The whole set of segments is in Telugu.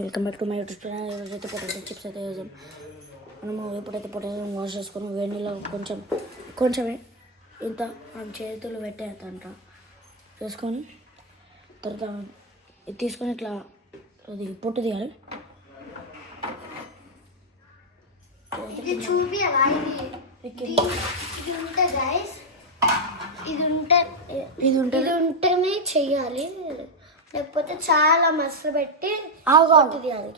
Welcome back to my YouTube channel. ఈరోజైతే పొటాటో చిప్స్ అయితే వేసాం. మనము ఎప్పుడైతే పొటాటో వాష్ చేసుకుని వేడి నీళ్ళు కొంచెమే ఇంత మనం చేతులు పెట్టేంత చేసుకొని తర్వాత ఇది తీసుకొని ఇట్లా అది పొట్టు తీయాలి. ఇది ఉంటేనే చెయ్యాలి, లేకపోతే చాలా మస్తు పెట్టి తీయాలి.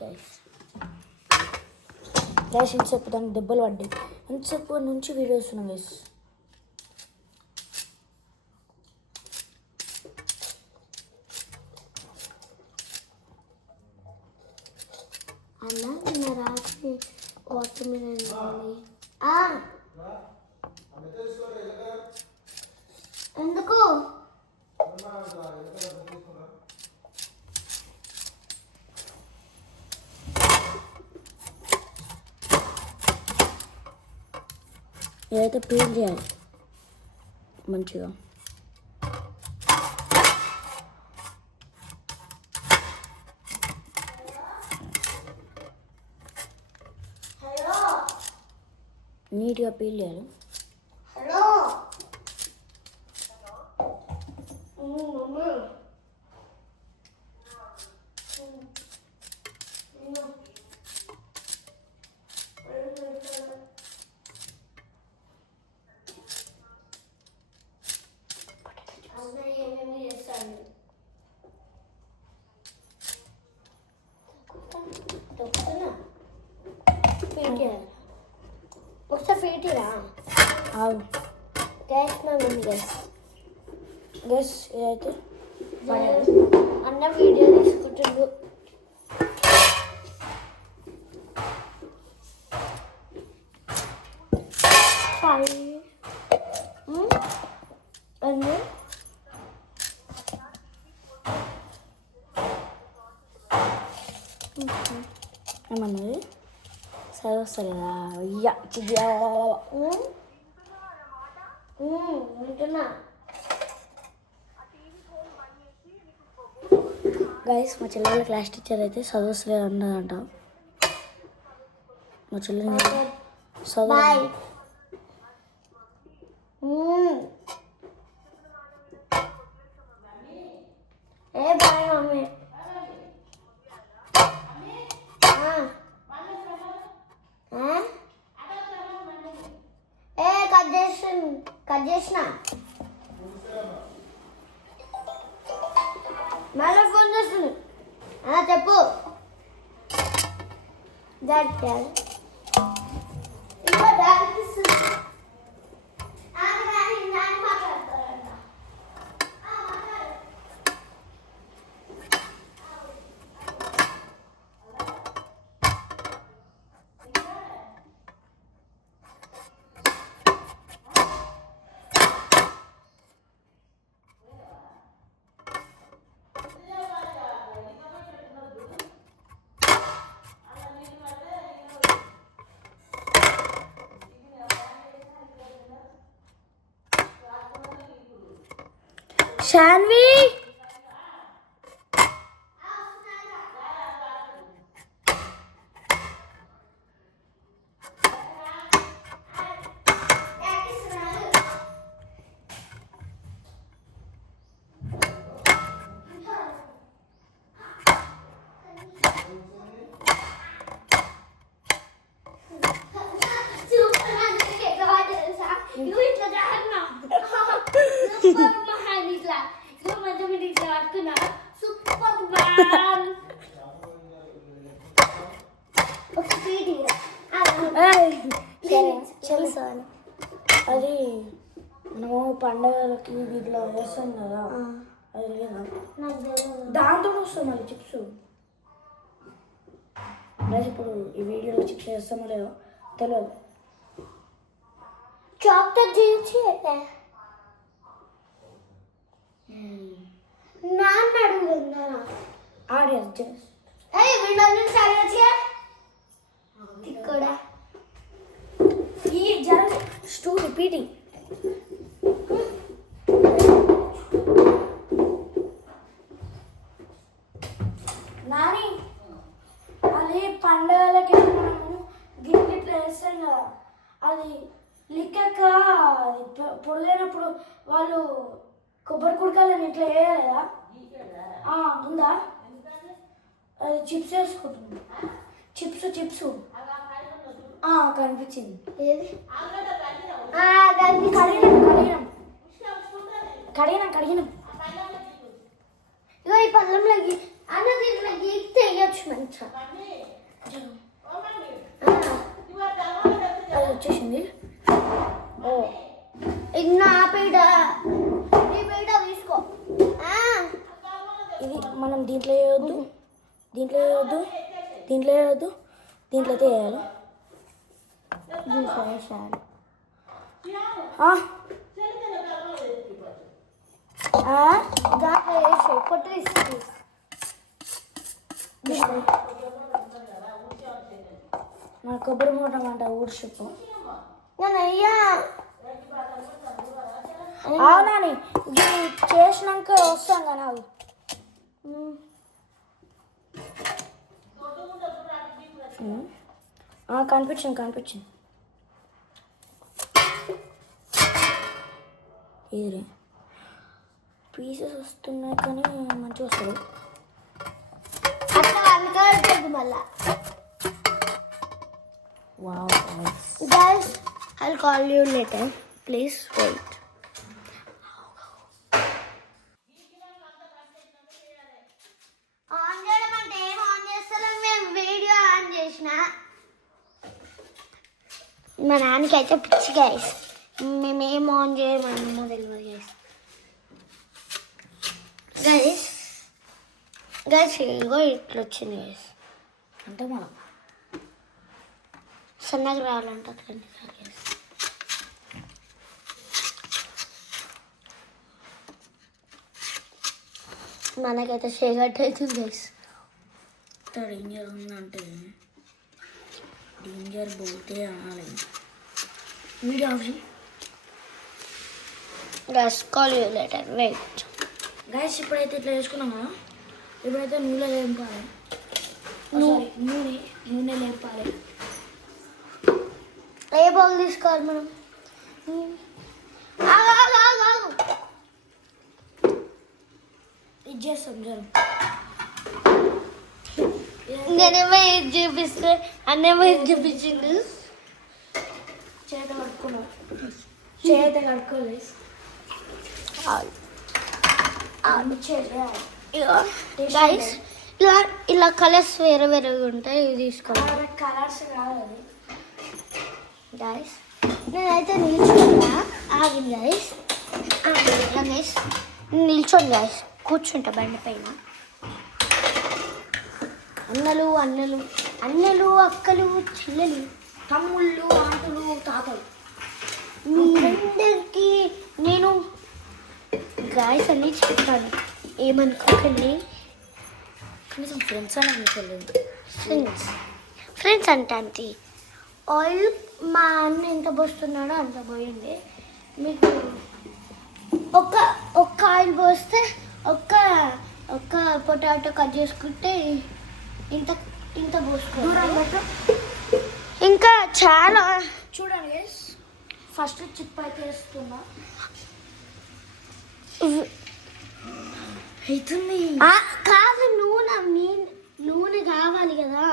గ్యాస్ ఇంతసేపు దానికి దెబ్బలు పడ్డాయి. ఎంతసేపు నుంచి వీడియో వస్తున్నాం గైస్. అలా నిన్న రాత్రి వాటర్ మిలన్ ఎందుకు ఇదైతే పీల్ చేయాలి మంచిగా. నీట్గా పీల్ చేయాలి. ఒకసారి ఫీటీరా గ్యాస్ మమ్మీ గ్యాస్ ఇదైతే అన్న వీడియో తీసుకుంటుండు. అన్నీ ఏమన్నది సరే వస్తలేదా? వింటున్నా గైస్. మా చెల్లెల క్లాస్ టీచర్ అయితే చదవలేదు అన్నదంట. మా చెల్లెని చదువు ఏ బాయ్ మమ్మీ. కట్ చేసిన మళ్ళీ ఫోన్ చేస్తుంది. చెప్పు శాన్వి. అది మనము పండగలకి వీటిలో వేస్తాం కదా, అది లేదా దాంతో వస్తాం మళ్ళీ చిప్స్. ఇప్పుడు ఈ వీడియోలో చిప్స్ వేస్తామో లేదో తెలియదు. చాక్లెట్ చేయించి నాన్న అడుగుతున్నా ఆడియన్స్ చేసి ఇక్కడ ఈ జర స్టూ రిపీటింగ్. నాని పండుగలకి మనము గిన్నె ఇట్లా వేస్తాం కదా, అది లిక్కక అది పొడిలేనప్పుడు వాళ్ళు కొబ్బరి కుడకాలని ఇట్లా వేయలేదా? ఉందా? అది చిప్స్ వేసుకుంటుంది. చిప్స్ కనిపించింది. ఏది? కడిగినాం. ఇగో ఈ పళ్ళంలోకి అన్న దీంట్లో గీక్తే వేయచ్చు మంచిగా. అది వచ్చేసింది. ఇన్నా పీడ ఈ పీడ తీసుకో. ఇది మనం దీంట్లో వేయొద్దు, దీంట్లో అయితే వేయాలి. దీంట్లో వేసేయాలి. దాంట్లో వేసి పొట్టు తీసుకో. నా కొబ్బరి మూట అంట ఊడ్చిప్పు. అయ్యా అవునాని ఇది చేసినాక వస్తాం కానీ అవి కనిపించింది. ఇది పీసెస్ వస్తున్నాయి కానీ మంచిగా వస్తుంది. అట్లా అనుకోవద్దు మళ్ళా. Wow, guys, I'll call you later. Please wait. On చేయడం అంటే ఏం ఆన్ చేస్తలేం మేము, వీడియో ఆన్ చేసిన. మా నాన్నకి అయితే పిచ్చి గైస్, మేమేం ఆన్ చేయమో తెలియదు గైస్ ఇగో ఇట్లా వచ్చింది గైస్. అంటే మనం సన్నగా రావాలంట. మనకైతే షేగట్ అవుతుంది గైస్. డేంజర్ ఉందంటే డేంజర్ పోతే అనాలి. Video guys call you later wait. Guys ఇప్పుడైతే ఇట్లా వేసుకున్నాం కదా, ఇప్పుడైతే నూనె లేపాలి. నూనె లేపాలి. ఏ బౌల్ తీసుకోవాలి మనం? ఇది చేస్తాం జరం. నేనేమో ఇది చూపిస్తే అన్నేమో ఇది చూపించింది. చేత కడుక్కోలేదు. గైస్ ఇలా కలర్స్ వేరే వేరేగా ఉంటాయి, ఇవి తీసుకోవాలి. కలర్స్ కాదు అది గైస్. నేనైతే నిల్చుంటా. ఆగింది గైస్. గైస్ నిల్చోండి గైస్, కూర్చుంటా బండి పైన. అన్నలు అక్కలు చెల్లెలు తమ్ముళ్ళు ఆంటులు తాతలు మీరందరికీ నేను గాయస్ అని చెప్తాను, ఏమనుకోకండి. కనీసం ఫ్రెండ్స్ అని అనుకోలేదు. ఫ్రెండ్స్ అంటే అంతే. ఆయిల్ మా అన్న ఎంత పోస్తున్నాడో అంత పోయింది. మీకు ఒక్క ఆయిల్ పోస్తే ఒక్క పొటాటో కట్ చేసుకుంటే ఇంత పోసుకోవాలి. ఇంకా చాలా చూడండి గైస్, ఫస్ట్ చిప్ అయితే వేస్తున్నా. అవుతుంది కాదు, నూనె కావాలి కదా.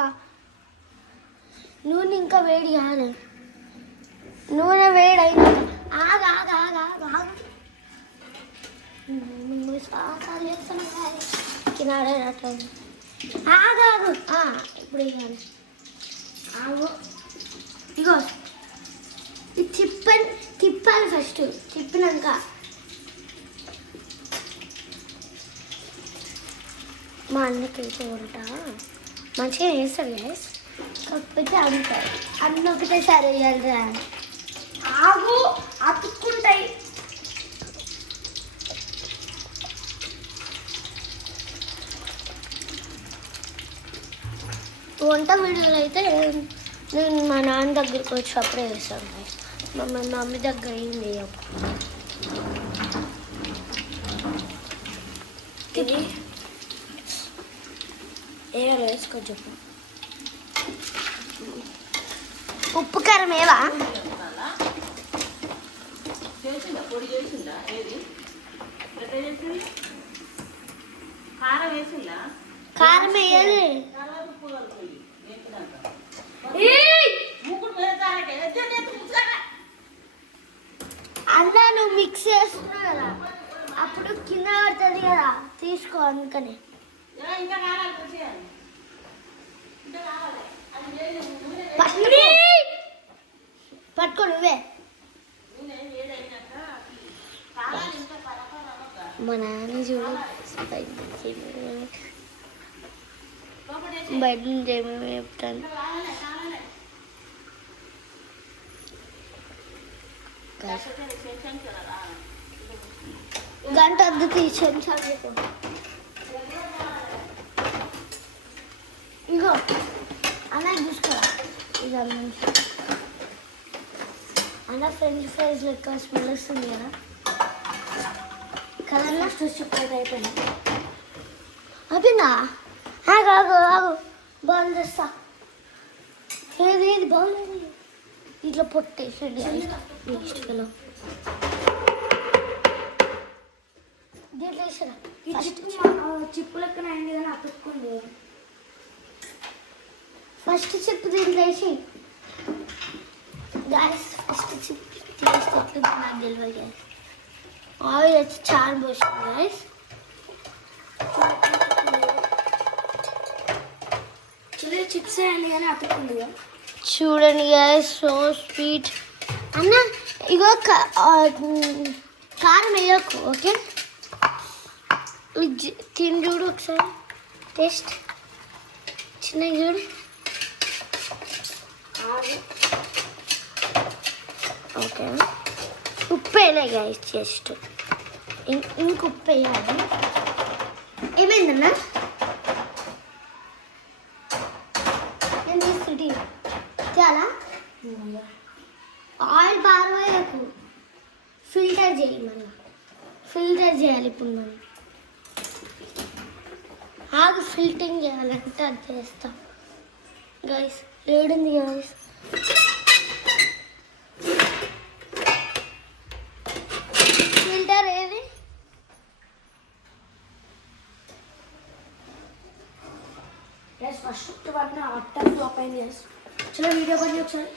నూనె ఇంకా వేడి కాదు. నూనె వేడి అయింది. ఆగాగు. ఇప్పుడు వేయాలి. ఇగో ఇది తిప్పాలి ఫస్ట్. తిప్పినాక మా అన్నకి వంట మంచిగా వేస్తాడు గైస్, కాకపోతే అంటారు అన్న ఒకటేసారి వేయాలిరా. ఆగు, అతుక్కుంటాయి. వంట వీడియోలు అయితే నేను మా నాన్న దగ్గరికి వచ్చి అప్పుడే వేస్తాను. మా మమ్మీ దగ్గర ఏం వేయకు. ఇది వేయాలి కొంచెం. ఉప్పు కారం ఏవా కారం వేయాలి అన్నా నువ్వు మిక్స్ చేస్తున్నావు కదా అప్పుడు కింద పడుతుంది కదా తీసుకో అందుకని పట్టుకో నువ్వే మా నాన్న చూడు బయట నుంచి ఏమేమి చెప్తాను గంట అద్దు తీసేయండి ఇగో అలా చూసుకోరా ఇక అలా ఫ్రెంచ్ ఫ్రైస్ లెక్క స్మెల్ వస్తుంది కదా కలర్లో స్టిచ్ అయిపోయింది అదేనా ఆగు ఆగు ఆగు బాగుంది తెస్తా ఏది ఏది బాగుంది ఇట్లా పొట్టేసండి ఇష్టలో దీంట్లో వేసారా చిప్పు లెక్కన అయింది కానీ అతుక్కుంది ఫస్ట్ చిప్పు దీంట్లో వేసి గాయస్ ఫస్ట్ చిప్ తీసేటప్పుడు నాకు తెలియదు గాయస్ ఆయిల్ వచ్చి చాలా పోసింది గాయస్ చిప్స్ వేయండి కానీ అతుక్కుంది చూడండి గాయస్ సో స్వీట్ అన్న ఇగో కారం వేయకు ఓకే తిని చూడు ఒకసారి టేస్ట్ చిన్నగా చూడు ఓకే ఉప్పు వేయలే గాయస్ జస్ట్ ఇంక ఉప్పు వేయాలి ఏమైందన్నా నేను తీసుకుంటే చాలా ఆయిల్ బాగా ఫిల్టర్ చేయి మళ్ళీ ఫిల్టర్ చేయాలి ఇప్పుడు మనం ఆగు ఫిల్టింగ్ చేయాలంటే అది చేస్తాం గైస్ ఏడుంది గైస్ ఫిల్టర్ ఏది ఫస్ట్ అట్ట ఫ్లాప్ అయింది చలో వీడియో పని ఒకసారి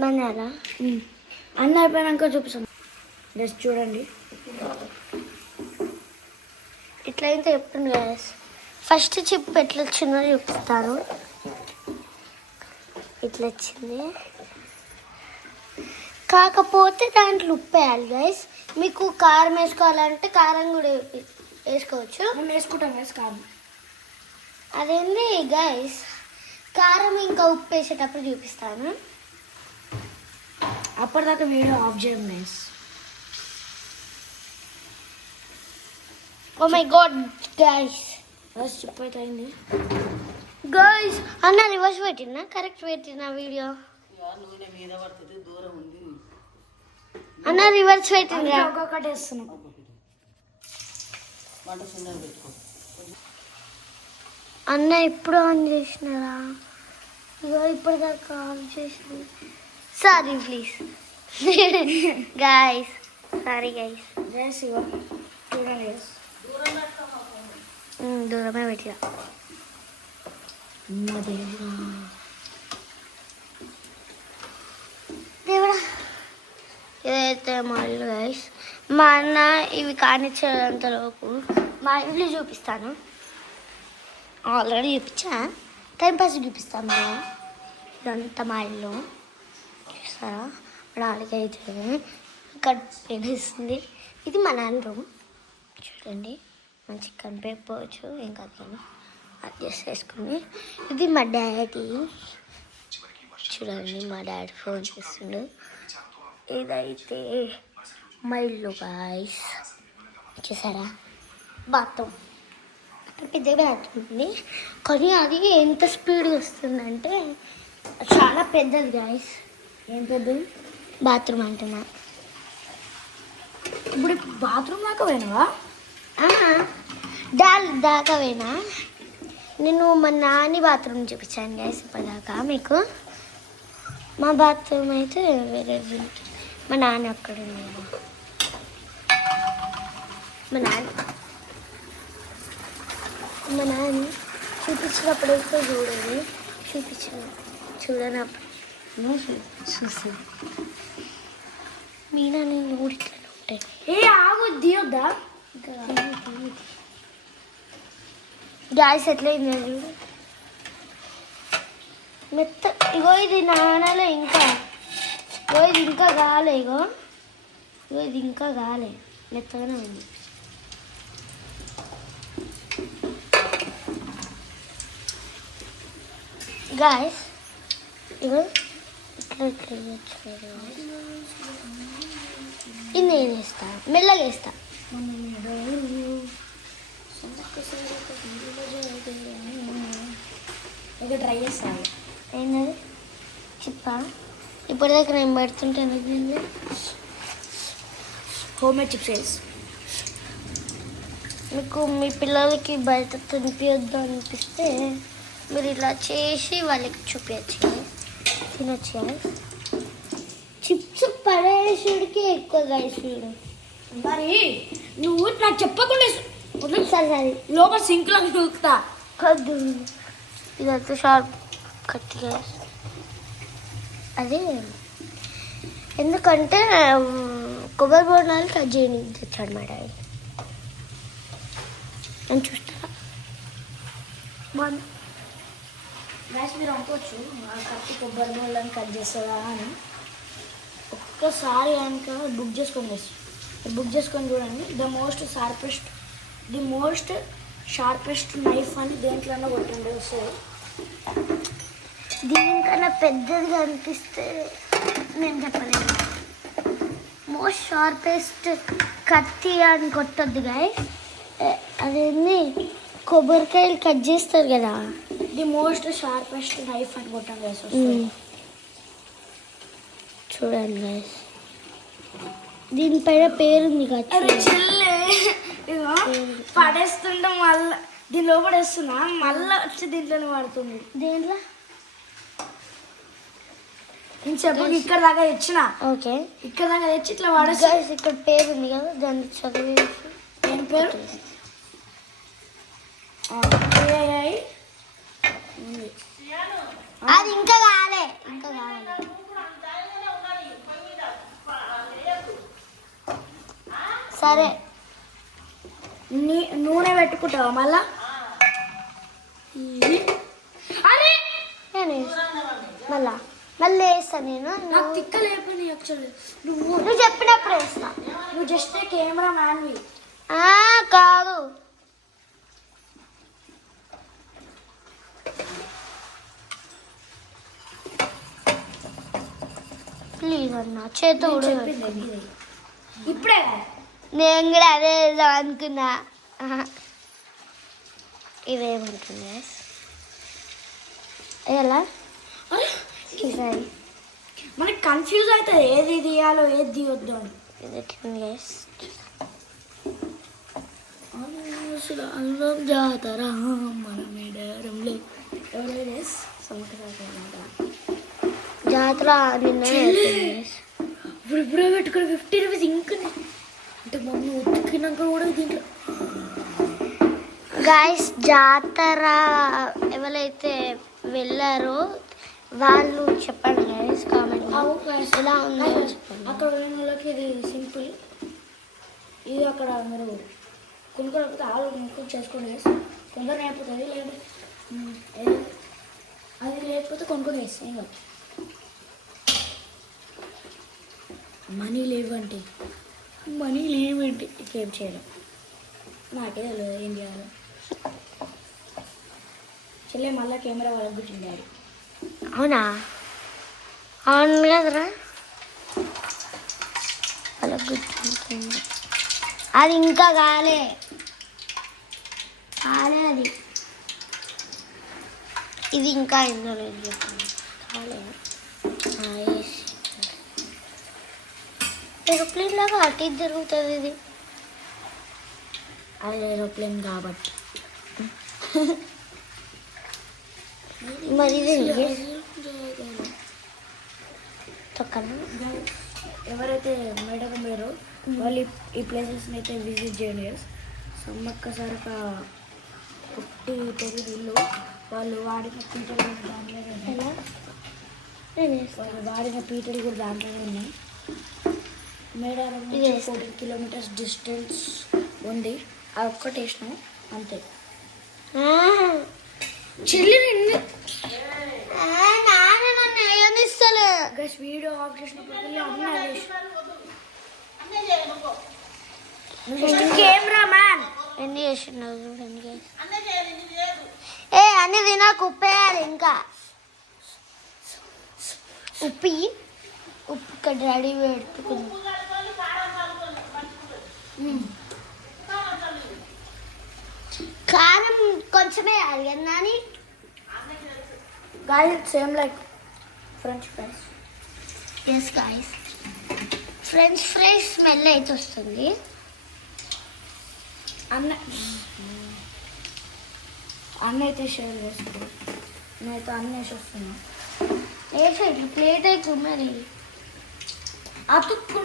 బందారా అన్న అయిపోయాక చూపిస్తాను జస్ట్ చూడండి ఇట్లా అయితే చెప్తాను గ్యాస్ ఫస్ట్ చిప్ ఎట్లా వచ్చిందో చూపిస్తాను ఇట్లా వచ్చింది కాకపోతే దాంట్లో ఉప్పు వేయాలి గైస్ మీకు కారం వేసుకోవాలంటే కారం కూడా వేసుకోవచ్చు మేము వేసుకుంటాం గైస్ కారం అదేంది గైస్ కారం ఇంకా ఉప్పు వేసేటప్పుడు చూపిస్తాను అప్పటిదాకా వీడియో ఆఫ్ చేయండి guys oh my God guys first chip అయితే అయింది గైస్ అన్న రివర్స్ పెట్టినా కరెక్ట్ పెట్టినా వీడియో అన్న రివర్స్ పెట్టింది ఒక్కొక్కటి వేస్తున్నాం అన్న ఇప్పుడు ఆన్ చేసినారా ఇగో ఇప్పటిదాకా ఆన్ చేసింది sorry please guys sorry guys guys ఇగో చూడండి గైస్ దూరమే పెట్టా దేవుడా ఇదైతే మా ఇల్లు గైస్ మా అన్న ఇవి కానిచ్చేంతలోపు మా ఇల్లు చూపిస్తాను ఆల్రెడీ చూపించా టైంపాస్ చూపిస్తాను కదా ఇదంతా మా ఇల్లు చూస్తారా డాడీకి అయితే కనిపిస్తుంది ఇది మా నాన్న రూమ్ చూడండి మంచిగా కనిపించవచ్చు ఏం కాదు కానీ అడ్జస్ట్ చేసుకుని ఇది మా డాడీ చూడండి మా డాడీ ఫోన్ చేస్తుండు ఇదైతే మా ఇల్లు గాయ్స్ చూసారా బాత్రూమ్ పెద్దగా బాత్రూమ్ కానీ అది ఎంత స్పీడ్గా వస్తుందంటే చాలా పెద్దది గాయ్స్ ఏం పెద్దది బాత్రూమ్ అంటున్నా ఇప్పుడు బాత్రూమ్ దాకా పోయినావా దాకా పోయినా నేను మా నాని బాత్రూమ్ చూపించాను గైస్ ఇప్పటిదాకా మీకు. మా బాత్రూమ్ అయితే వేరే మా నాన్న అక్కడ ఉంది. మా నాన్న చూపించినప్పుడు అయితే చూడనప్పుడు చూసి మీ నాన్న ఊరిట్లా ఉంటాయి. ఆగు దియొద్దా గ్యాస్ ఎట్లయింది చూడు మెత్త. ఇగో ఇది నానలే ఇంకా. ఇది ఇంకా కాలే. ఇది ఇంకా కాలే, మెత్తగానే ఉంది. గాయస్ ఇగో ఇట్లా ఇది నేను వేస్తా, మెల్లగా వేస్తా. ట్రై చేస్తాను. ఏంటది చెప్పా? ఇప్పటిదాకా నేను పెడుతుంటే హోమ్ మేడ్ చిప్స్. మీకు మీ పిల్లలకి బయట తినిపించొద్దు అనిపిస్తే మీరు ఇలా చేసి వాళ్ళకి చూపించచ్చు, తినొచ్చు. చిప్స్ పడేసుడికి ఎక్కువ గైస్ వీడు. మరి నువ్వు నాకు చెప్పకుండా సరే లోపల సింక్లో దూకుతా కొద్దు. ఇదంతా షార్ప్ కట్ గైస్. అదే ఎందుకంటే కొబ్బరి బోండాలు కట్ చేయడానికి తెచ్చాడు మా డాడీ. నేను చూస్తాను. గ్యాస్ మీరు అనుకోవచ్చు కత్తి కొబ్బరి బోండాలను కట్ చేస్తుందా అని. ఒక్కసారి కనుక బుక్ చేసుకొని చూడండి. ది మోస్ట్ షార్పెస్ట్ నైఫ్ అని దేంట్లోనే కొట్టండి వస్తుంది. దీనికన్నా పెద్దదిగా అనిపిస్తే నేను చెప్పలేను. మోస్ట్ షార్పెస్ట్ కత్తి అని కొట్టద్దు గాయస్. అదేంది కొబ్బరికాయలు కట్ చేస్తారు కదా, ది మోస్ట్ షార్పెస్ట్ నైఫ్ అని కొట్టండి గైస్. చూడండి గైస్, దీనిపైన పేరుంది కదా. పడేస్తుంటే మళ్ళీ దీనిలో పడేస్తున్నా, మళ్ళీ వచ్చి దీంట్లోనే పడుతుంది. దేంట్లో నేను చెప్పు ఇక్కడ దాకా తెచ్చిన. ఓకే, ఇక్కడ దాకా తెచ్చి ఇట్లా పడేస్తా. ఇక్కడ పేరు ఉంది కదా, దాన్ని చదివి. ఏం పేరు? అది ఇంకా కాలే. సరే నూనె పెట్టుకుంటావా మళ్ళా? అరే మళ్ళీ వేస్తా నేను. నాకు తిక్క లేకపోయింది యాక్చువల్లీ. నువ్వు చెప్పినప్పుడు వేస్తా. నువ్వు జస్ట్ కెమెరా మ్యాన్వి కాదు. ప్లీజ్ అన్న చేత కూడా ఇప్పుడే నేను కూడా అదే అనుకున్నా. ఇదేమంటుంది ఎలా ఈసారి మనకి కన్ఫ్యూజ్ అవుతుంది ఏది తీయాలో ఏది తీయొద్దు అని. జాతర మన మేడారంలో జాతర నిన్న ఇప్పుడే పెట్టుకుని 50 రూపీస్ ఇంకా అంటే మమ్మీ ఉతికినాక కూడా దీంట్లో. గాయస్ జాతర ఎవరైతే వెళ్ళారో వాళ్ళు చెప్పండి గైస్ కామెంట్ ఎలా ఉందో చెప్పండి. అక్కడ వెళ్ళిన వాళ్ళకి ఇది సింపుల్. ఇది అక్కడ మీరు కొనుక్కోలేకపోతే ఆలు కొనుక్కొని చేసుకోండి గైస్. కొందరు అయిపోతుంది అది లేకపోతే కొనుక్కొని వేసి ఏం కాదు. మనీ లేవంటే ఇంకేం చేయడం నాకే తెలియదు ఏం చేయాలో. చెల్లె మళ్ళీ కెమెరా వాళ్ళకి గుర్తుంది డాడీ. అవునా? అవును కదరా, వాళ్ళకి గుర్తుంది. అది ఇంకా కాలే అది. ఇది ఇంకా ఇందులో లేదు కాలే. ఏరోప్లేన్ లాగా అటు ఇది జరుగుతుంది. ఇది అది ఏరోప్లేన్ కాబట్టి మరి ఇది తొక్కనా ఎవరైతే మేడకం పోయారో వాళ్ళు ఈ ప్లేసెస్ని అయితే విజిట్ చేయండి guys. సమ్మక్క సారక పుట్టి పెరిగి ఇల్లు వాళ్ళు వాడిన పీటలు కూడా దాంట్లోనే ఉన్నాయి. వాళ్ళు వాడిన పీటలు కూడా దాంట్లోనే ఉన్నాయి. మేడారం నుంచి 14 కిలోమీటర్స్ డిస్టెన్స్ ఉంది. అది ఒక్కటి వేసినాం అంతే. చెల్లి గైస్ వీడియో ఆఫ్ చేసినప్పుడు కెమెరా మ్యాన్ ఎన్ని చేసినావు చూడండి. అన్ని తినాకు ఉప్పేయాలి. ఇంకా ఉప్పు ఇక్కడ రెడీ పెట్టుకుంది. కారం కొంచెమే వేయాలి కదా అని. Guys same like French fries. Yes guys French fries smell అయితే వస్తుంది. అన్న అయితే షేర్ చేస్తాను. నేనైతే అన్న వేసి వస్తున్నా. వేసా ఇట్లా ప్లేట్ అయితే మరి అతుక్కు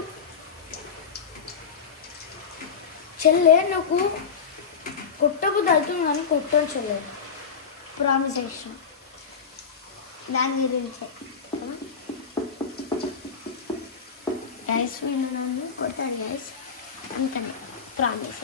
చెల్లె నాకు కొట్టబుద్ధి అవుతుంది కానీ కొట్టను చెల్లె. ప్రామిసేషన్ దాని గురించి గైస్ వీళ్ళు నన్ను కొడతాను గైస్ అందుకని ప్రామిస్.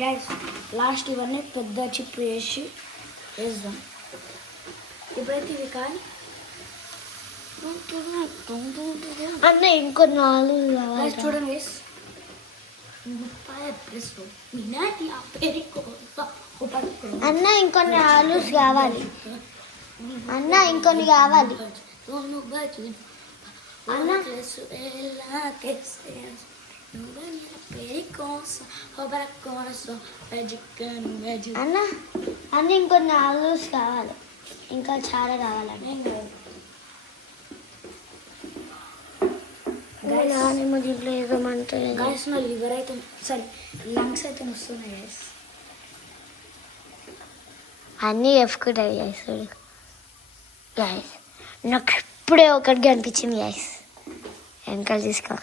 గైస్ లాస్ట్ ఇవన్నీ పెద్ద చిప్పు వేసి వేద్దాం. ఇప్పుడైతే ఇవి కానీ అన్న ఇంకో 4 కావాలి. చూడండి అన్న ఇంకొన్ని ఆలూస్ కావాలి. అన్న ఇంకొన్ని కావాలి. అన్న అన్న అన్న ఇంకొన్ని ఆలూస్ కావాలి. ఇంకా చాలా కావాలండి. నానేమో దీంట్లో వేయమంటే గాయస్ నా లివర్ అయితే సరే లంగ్స్ అయితే వస్తున్నాయి గాయస్. అన్నీ చెప్పుకుంటాయి గాయస్. గాయస్ నాకు ఇప్పుడే ఒకటిగా అనిపించింది గాయస్. వెనకాల తీసుకో.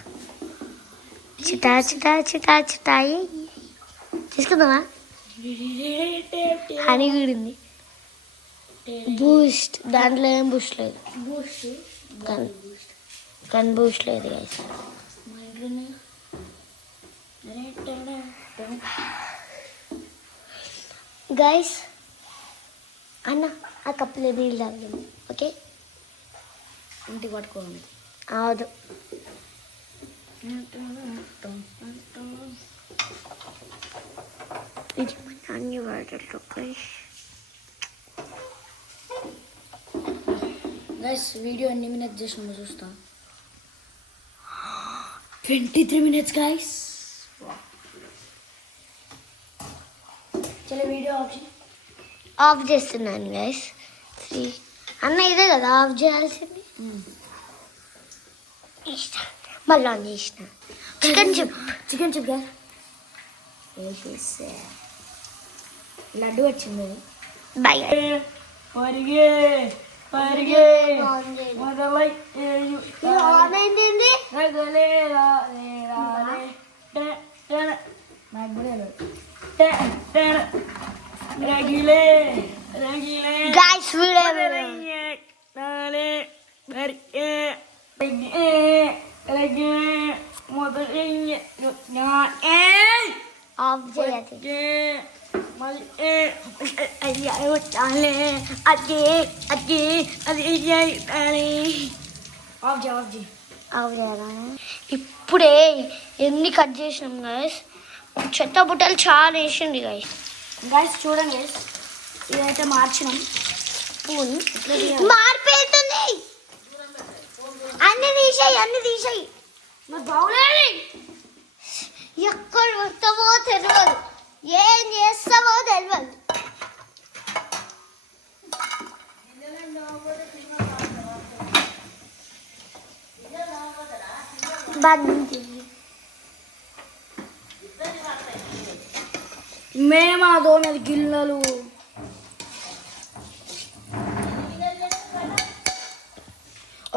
చిటా చిటా చిటా చిటాయి తీసుకుందామా? హనీ కూడా బూస్ట్. దాంట్లో ఏం బూస్ట్ లేదు. కానీ బూస్ట్ లేదు గైస్. గైస్ అన్న ఆ కప్పులో నీళ్ళు తాగుదాం. ఓకే ఇంటికి పట్టుకోండి. అవదు ఇది అన్ని వాటర్లో గైస్ వీడియో ఎన్ని మినిట్స్ చేసినామో చూస్తా. 23 minutes గైస్. చలో వీడియో ఆఫ్ చేస్తున్నాను గైస్. 3 అన్న ఇదే కదా ఆఫ్ చేయాల్సింది. మళ్ళీ ఆన్ చేసిన. చికెన్ చిప్ గైస్ లడ్డు వచ్చింది. బాయ్ పరిగే పరిగే మొదలై ఆన్ అయింది. గైస్ ఆఫ్ చేయాలి. ఇప్పుడే ఎన్ని కట్ చేసినాం గైస్. చెత్త బుట్టలు చాలా వేసింది గైస్. గైస్ చూడండి గైస్ ఇదైతే మార్చినాం. స్పూన్ మార్పేస్తుంది. అన్ని తీసేయి మరి బాగులేదు. ఎక్కడ వస్తావో తెలియదు, ఏం చేస్తావో తెలియదు. బంతి మేము దోమది గిన్నెలు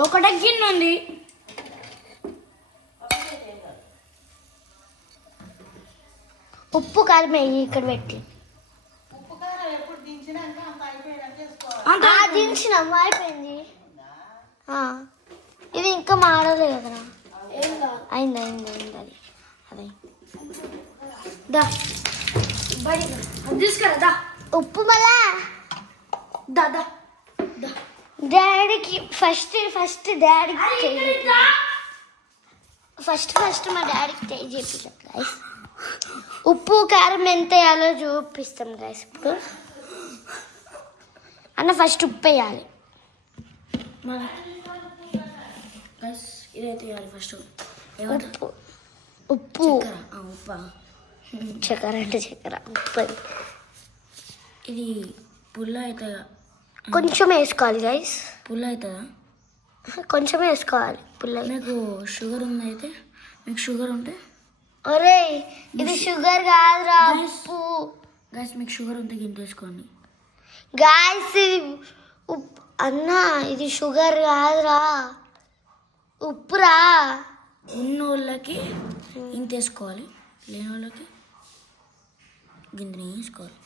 ఒకటే గిన్నె ఉంది. ఉప్పు కారం వేయి ఇక్కడ పెట్టి దించినాం అయిపోయింది. ఇది ఇంకా మాడలేదు కదరా. అయింది అయింది అయింది అది అదే దా బడి తీసుకురా దా ఉప్పు మళ్ళా దా దా డాడీకి ఫస్ట్ డాడీకి ఫస్ట్ మా డాడీకి ట్రై చేపిస్తాం గైస్. ఉప్పు కారం ఎంత వేయాలో చూపిస్తాం గైస్. ఇప్పుడు అన్న ఫస్ట్ ఉప్పు వేయాలి. ఇదైతే వేయాలి ఫస్ట్. ఉప్పు ఉప్పు ఉప్పా చక్కెర అంటే చక్కెర ఉప్పు ఇది పుల్ల అవుతుందా? కొంచెం వేసుకోవాలి గైస్. పుల్ల అవుతుందా? కొంచెం వేసుకోవాలి పుల్ల. మీకు షుగర్ ఉంది అయితే మీకు షుగర్ ఉంటే ఒరే ఇది షుగర్ కాదురా ఉప్పు. గైస్ మీకు షుగర్ ఉంటే గింత వేసుకోండి. గాయస్ ఇది ఉప్పు అన్న ఇది షుగర్ కాదురా ఉప్పురా. ఉన్న వాళ్ళకి ఇంత వేసుకోవాలి, లేని వాళ్ళకి గింతని వేసుకోవాలి.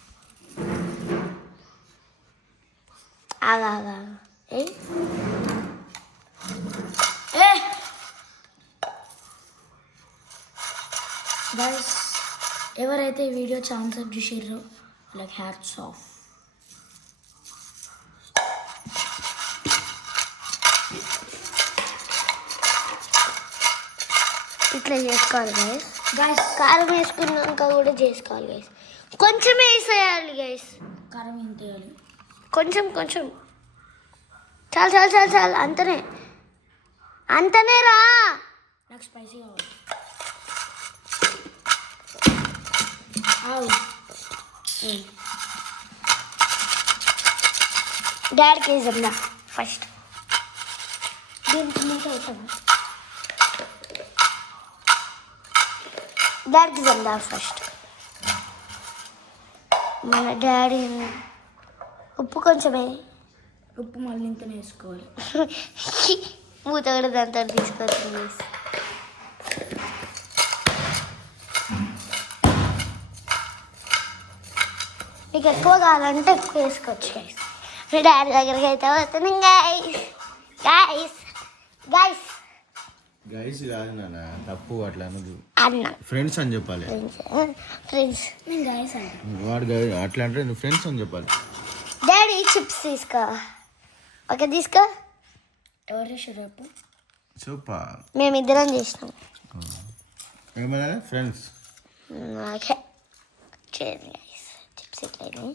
ఆగా గైస్ ఎవరైతే ఈ వీడియో ఛాన్స్ అప్ చూసారో వాళ్ళకి హ్యాట్స్ ఆఫ్. ఇట్లా చేసుకోవాలి గైస్. కారం వేసుకున్నాక కూడా చేసుకోవాలి గైస్. కొంచెం వేసేయాలి గైస్. కారం ఇంత వేయాలి. కొంచెం చాలు అంతనే రా. నాకు స్పైసీ కావాలి. డాడీకి వేద్దాం ఫస్ట్. దీనికి ముందు అవుతాను డాడీకి వేద్దాం ఫస్ట్. మన డాడీ ఉప్పు కొంచెమే. ఉప్పు మళ్ళీ ఇంతనే వేసుకోవాలి. మూత కూడా దాంతో తీసుకొచ్చింది. మీకు ఎక్కువ కావాలంటే ఎక్కువ వేసుకోవచ్చు గైస్. మీ డాడీ దగ్గరికి అయితే వస్తుంది గైస్ కాదు నాన్న, తప్పు అట్లా అనదు. అన్న ఫ్రెండ్స్ అని చెప్పాలి. ఫ్రెండ్స్ నేను గైస్ అంటే వాడు అట్లా అంటే నువ్వు ఫ్రెండ్స్ అని చెప్పాలి. డాడీ చిప్స్ తీసుకో. ఓకే తీసుకో. ఎవరు చేసారు చెప్పు. సూపర్. మేమిద్దరం చేసినాం. ఏమన్నా ఫ్రెండ్స్. ఓకే చేయండి గైస్. చిప్స్ ఇట్లా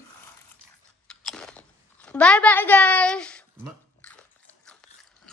బాయ్ గైస్.